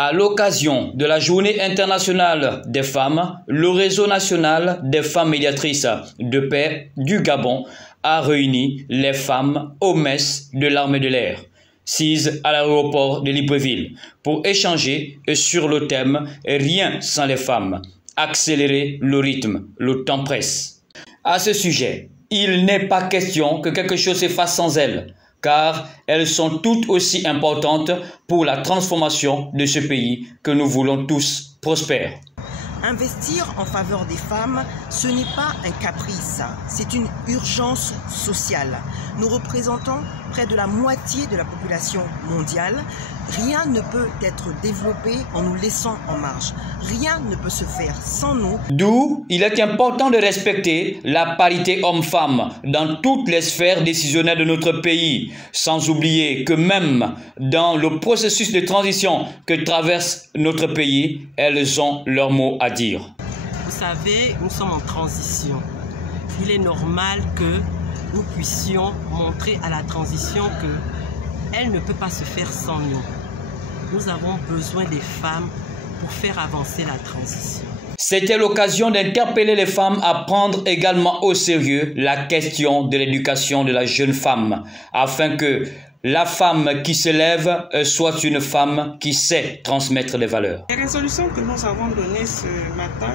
À l'occasion de la Journée internationale des femmes, le Réseau national des femmes médiatrices de paix du Gabon a réuni les femmes aux messes de l'armée de l'air, sises à l'aéroport de Libreville, pour échanger sur le thème « Rien sans les femmes, accélérer le rythme, le temps presse ». À ce sujet, il n'est pas question que quelque chose se fasse sans elles, car elles sont toutes aussi importantes pour la transformation de ce pays que nous voulons tous prospère. Investir en faveur des femmes, ce n'est pas un caprice, c'est une urgence sociale. Nous représentons près de la moitié de la population mondiale. Rien ne peut être développé en nous laissant en marge. Rien ne peut se faire sans nous. D'où il est important de respecter la parité homme-femme dans toutes les sphères décisionnelles de notre pays, sans oublier que même dans le processus de transition que traverse notre pays, elles ont leur mot à dire. Vous savez, nous sommes en transition. Il est normal que nous puissions montrer à la transition qu'elle ne peut pas se faire sans nous. Nous avons besoin des femmes pour faire avancer la transition. C'était l'occasion d'interpeller les femmes à prendre également au sérieux la question de l'éducation de la jeune femme, afin que la femme qui se lève soit une femme qui sait transmettre les valeurs. Les résolutions que nous avons données ce matin,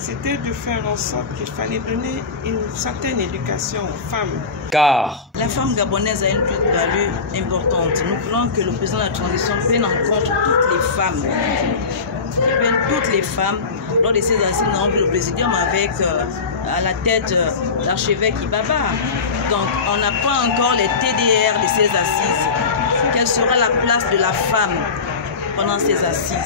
c'était de faire en sorte qu'il fallait donner une certaine éducation aux femmes. Car la femme gabonaise a une plus-value importante. Nous voulons que le président de la transition prenne en compte toutes les femmes. Toutes les femmes, lors de ces assises, nous avons vu le présidium avec à la tête l'archevêque Ibaba. Donc on n'a pas encore les TDR de ces assises. Quelle sera la place de la femme pendant ces assises?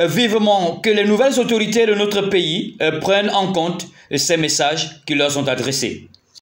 Vivement que les nouvelles autorités de notre pays prennent en compte ces messages qui leur sont adressés.